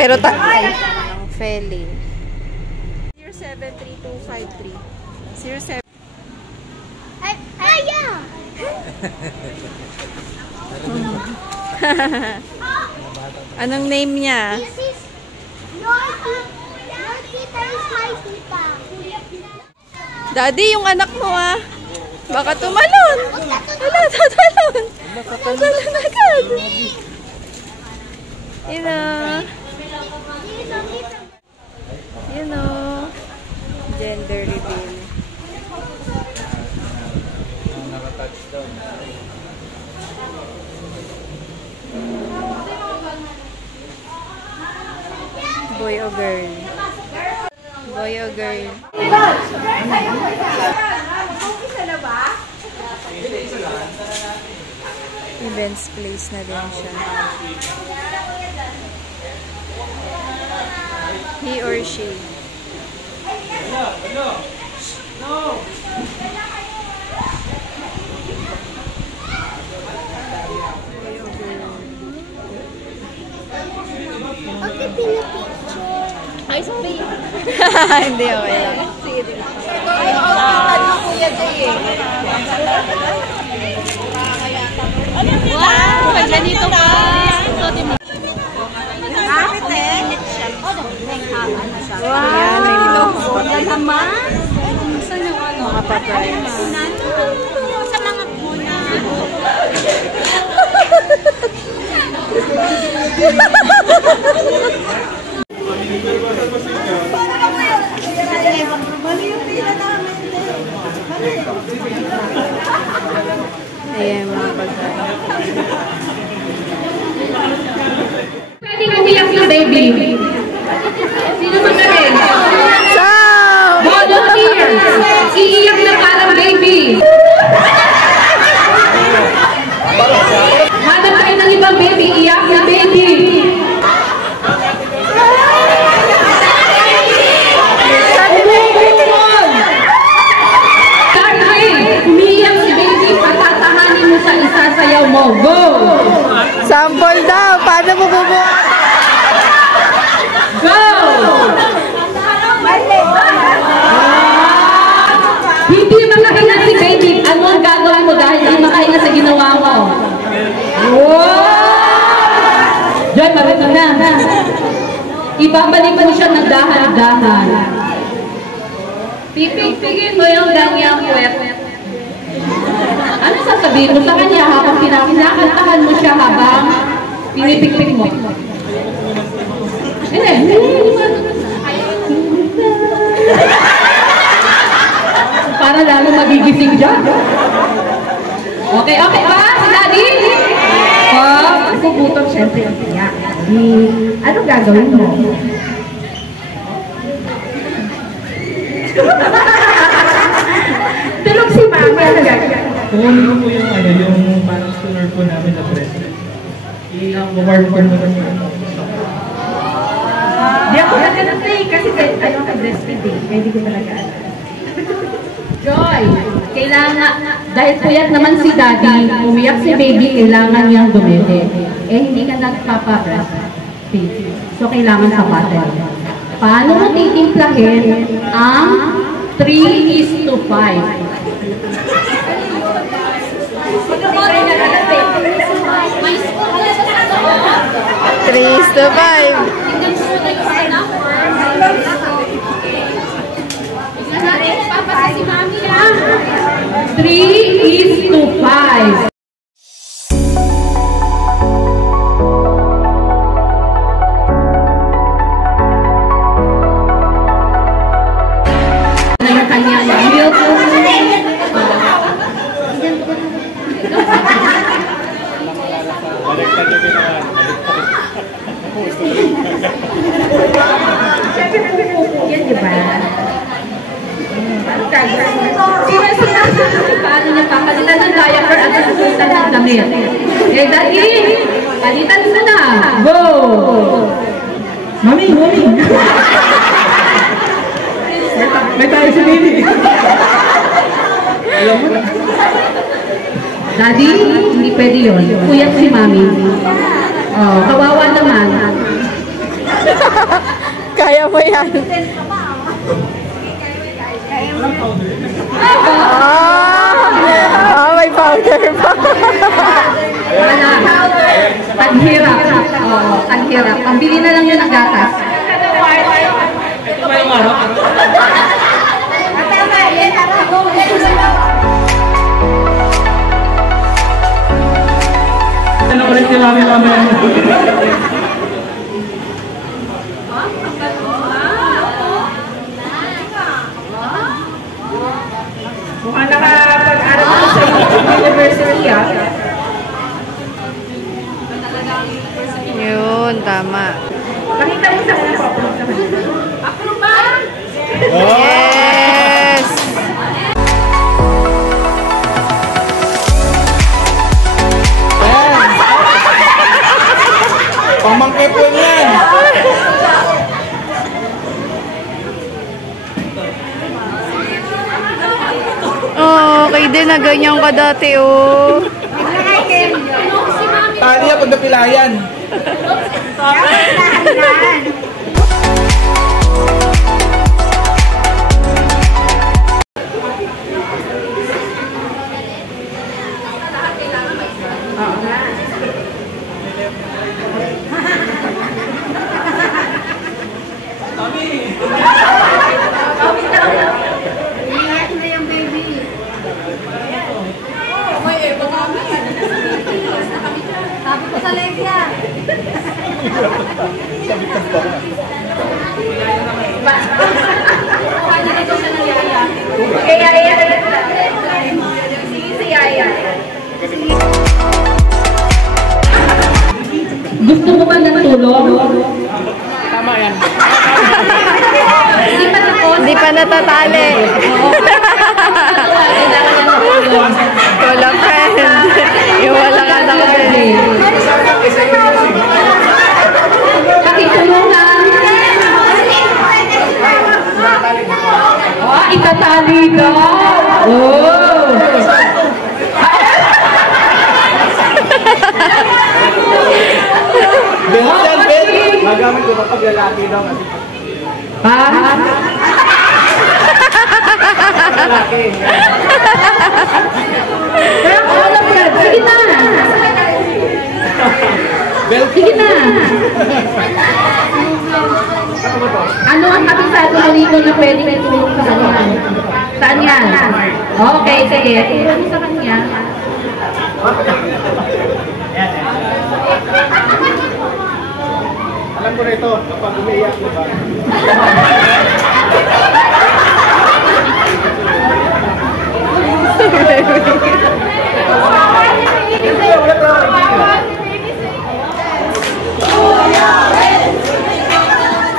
Pero Feli. 073253. 07. Anong name niya? This is your tita is my tita. Daddy, yung anak mo ah. Baka tumalon. Wala, tatalon. Tatalon agad. You know. You know. Gender reveal. Boy or girl? Boy or girl? Events place na din siya. He or she? Okay, pinipicture. Ay, sabi. Hindi, okay lang. Sige, din. Wow! Ganito ka! Wow! Mga pa-price. Sa mga puna. Ayan, mga pagkain. Pwedeng umiyak na baby. Sino magaling? So! Volunteers! Iiyak na parang baby. Hanap tayo ng ibang baby. Iyak na baby. Umiiyak si baby. Patatahanin mo sa isasayaw mo. Go! Sample daw! Paano mo bubuo? Go! Hindi makahinga si baby. Ano ang gagawin mo dahil hindi makahinga sa ginawa mo? Wow! Diyan, marito na. Ibabalik mo siya ng dahan-dahan. Pipigpigin mo yung gangyang puwet. Ano sasabihin mo sa kanya habang pinakantahan mo siya habang pinipigpig mo? Hindi. Para lalo magigising dyan. Okay ba? Si Daddy? Kung gutom, syempre ang tiyak. Anong gagawin mo? Tulog si Mama. Ano gagawin? Kung ano po yung parang sooner po namin na breastfeed. I-warm ko mo na Di ako na ganun na eh. Kasi ano ka breastfeed eh. Kaya di ko talaga alam. Joy, kailangan, dahil puyat naman si Daddy, umiyak si baby, kailangan niyang dumede. Hindi ka nagpapa-breastfeed. So, kailangan sa bottle. Paano mo titimplahin ang 3:5? 3:5. Yan, di ba? Paano niya papalitan ng diaper at susutan ng damit? Daddy, palitan mo na. Go! Mami! May tayo si baby. Alam mo na. Daddy, hindi pwede yun. Puyat si Mami. Oh, kawawa naman. Kaya mo yan. May powder pa. Taghirap. Oo, taghirap. Pambili na lang yun ng gatas. Ito ba yung ano? Ano ulit si Mami mamaya? Mukhang nakapag-aral ko sa university, ah. Yun, tama. Pakita mo sa mga pa-upload sa kanila. Yes! Pamangkay po yan! Oh, okay din na ganyan ka dati, oh. Tali yan pag napilayan. Gusto mo ba ng tulong? Tama yan. Hindi pa natatali. Wala friend. Yung wala ka na kasi. Pakitulungan. Oh, itatali ka. Oh. Belt yan, belt! Magamit ko kapag lalaki daw kasi. Ha? Lalaki. Pero all of that. Sige na. Belt? Sige na. Ano ang kabisado mo dito na pwede may tulong sa kanya? Saan yan? Okay, sige. Tulong mo sa kanya. Alam ko na ito, kapag umiiyak mo ba?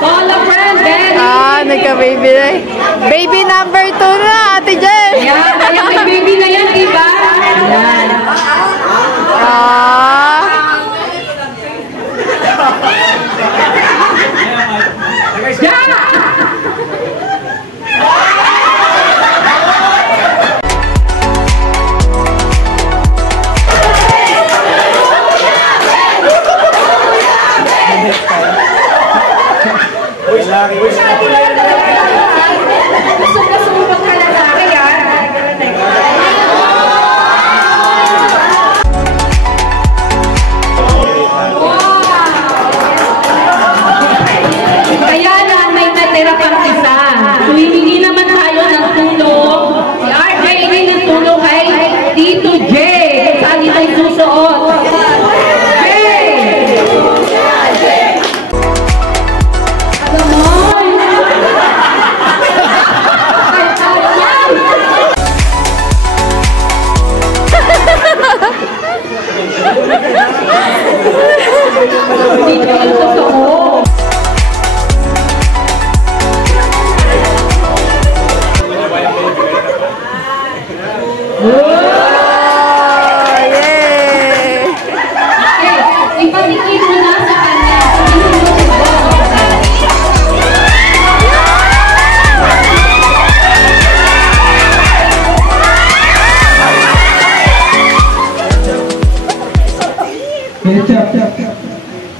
Call a friend, Daddy. Nagka-baby na. Baby number 2 na, Ate Jen. Kaya may baby na yan, diba? Yan.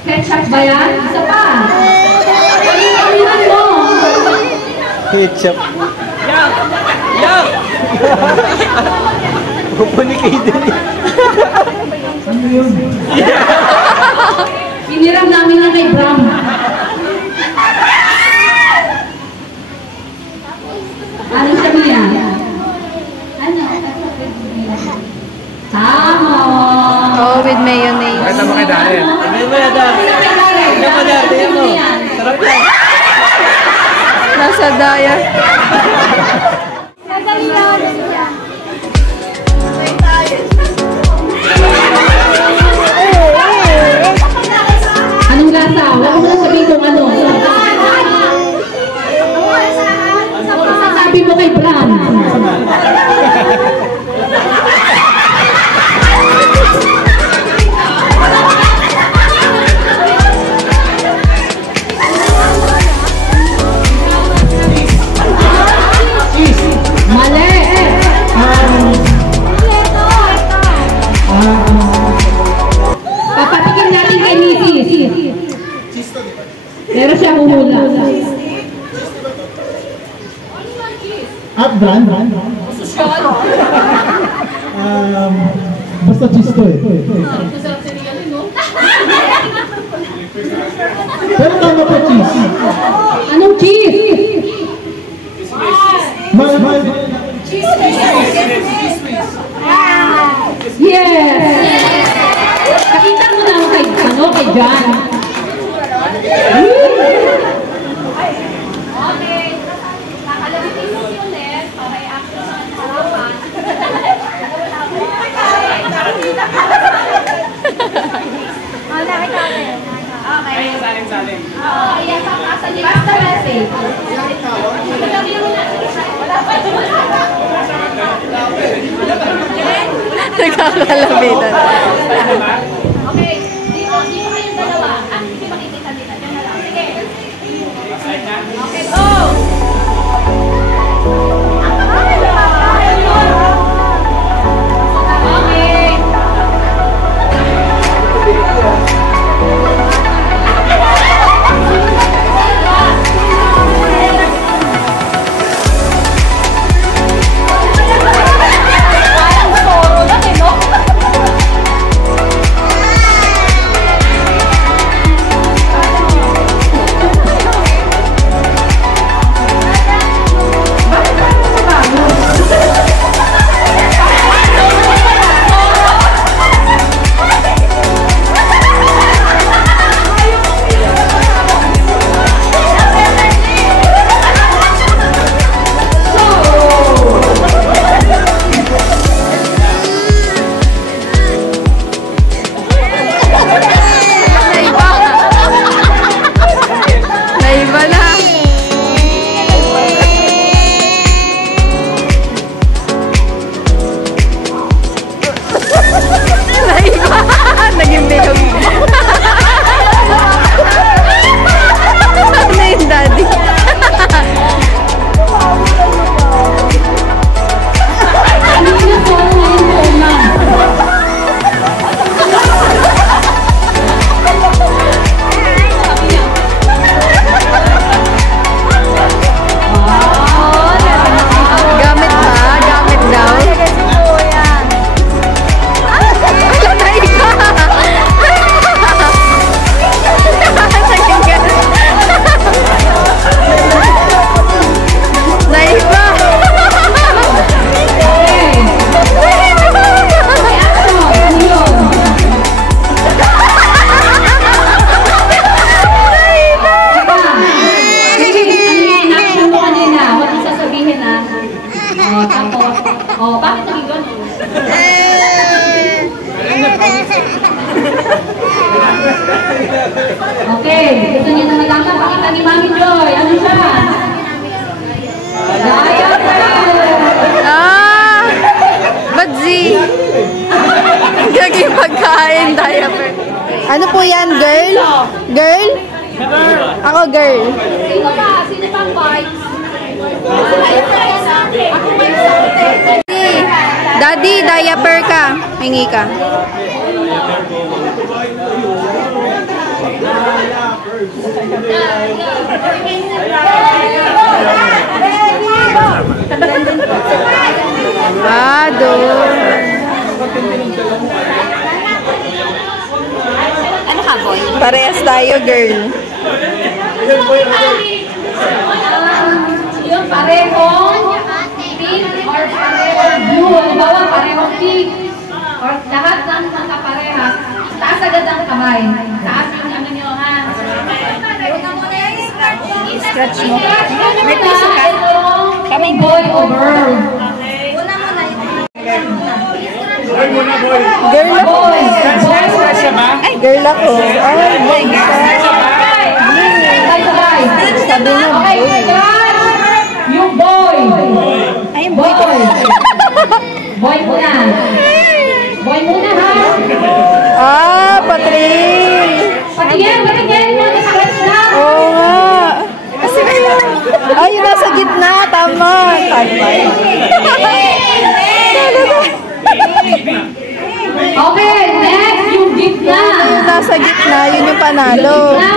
Ketchup ba yan? Isa pa. Ketchup. Yak! Upo ni Kaden. Ano yun? Piniram namin na kay Bram. Anong sabi niya? Ano? Tama. Oh, with mayonnaise. Pakita mo kay Darren. Tingnan mo yan, Dar. Tingnan mo, Dar. Tingnan mo. Sarap yan. Nasa daya. Anong lasa? Huwag mo na sabihin kung ano. Sabi mo kay Bram. Mali! Papatikin natin kay Mrs. Pero siya huhula. Brand? Basta cheese to eh. Pero tama po cheese. Anong cheese? Yes! Pakita mo na kay John. Nagkakalabitan. Okay, dito kayong dalawa. Hindi makikita dito. Diyan na lang. Sige. Okay, go! Okay, gusto niya na malaman, pakita ni Mami Joy. Ano siya? Ah! Badzi! Gaging pagkain, diaper. Ano po yan, girl? Girl? Ako, girl. Sino pa? Sino pang boys? Daddy, diaper ka. Hingi ka. Doon. Ano ka, boy? Parehas tayo, girl. Yung parehong pink or parehong blue. Halimbawa, parehong pink. Or lahat ng magkaparehas. Taas agad ang kamay. Taas yung ano nyo, ha? Scratch mo. May piso ka? Kamay boy or girl. Girl ako. Ay, girl ako. Ay, boy. Sabi niya, Okay, boy. yung boy. Ay, boy. Boy muna. Boy muna, ha? Patrick. Patingin mo na scratch na. Oo nga. Ay, nasa gitna. Tama. Okay, next, yung gitna. Yung nasa gitna, yun yung panalo. Gitna.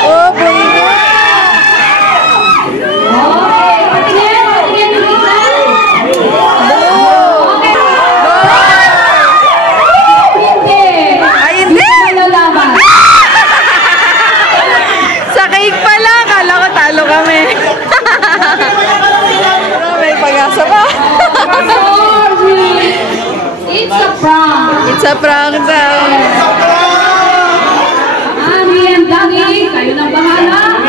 Oh, boy nga. Okay, patingin yung gitna. Hindi. Ay, hindi. Malalaman. Sa cake pala. Kala ko talo kami. May pag-asa pa. Sorry. It's a prank. It's a prank daw. Ami and Danny, kayo nang bahala.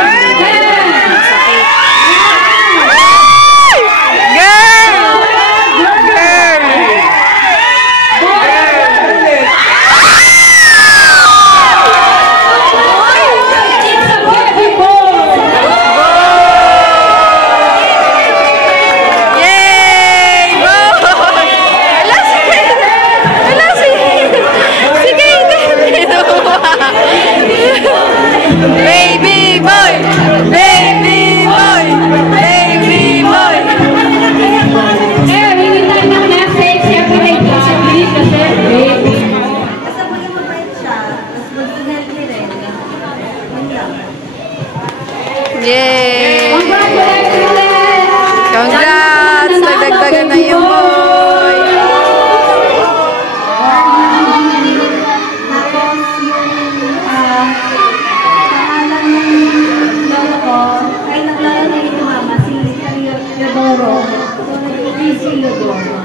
Baby boy! Baby boy! Baby boy! Eh, hindi tayo ng message. Siyempre may kasi baby. Basta maging mabait siya, tapos maging healthy rin. Yun lang. Yay! Congratulations! Congrats! Nagdagdagan na yung boy! Tapos yung pangalan ng lolo ko, ay naglaro na ni mama, si Teodoro. So, nag-i si Teodoro.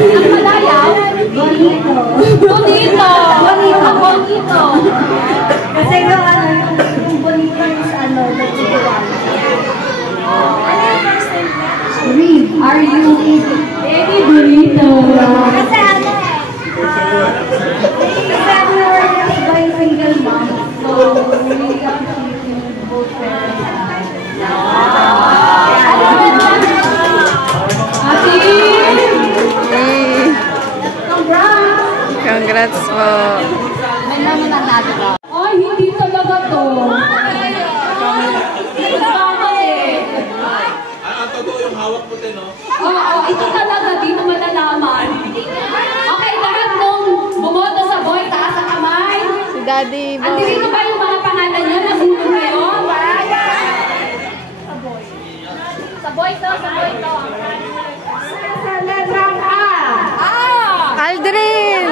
Ang malayaw? Bonito. Bonito! Bonito! Bonito! Kasi yung yung bonito is nagtitiwala. Reed, are you Baby Bonito? Kasi kasi we were raised by single mom. So, we really appreciate both parents. Ate! Congrats! Congrats po! May naman ang natin ba? Ay, hindi talaga to. Ang totoo yung hawak mo din, no? Oo, ito talaga, di mo malalaman. Okay, lahat nung bumoto sa boy, taas ang kamay. Si Daddy boy. Andirito ba yung mga pangalan niya na buto kayo? Sa boy to, sa boy to. Sa letrang A. Aldrin!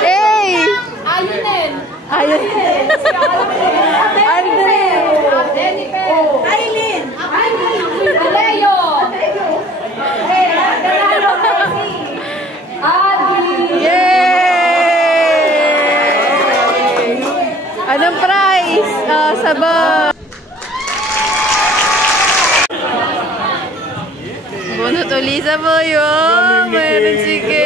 Hey! Ayunin. Ayun. Aldrin! Jennifer. Aileen. Aleo. Adi. Yay! Anong prize? Sabon. Bunot uli sa boy. Oh, meron sige.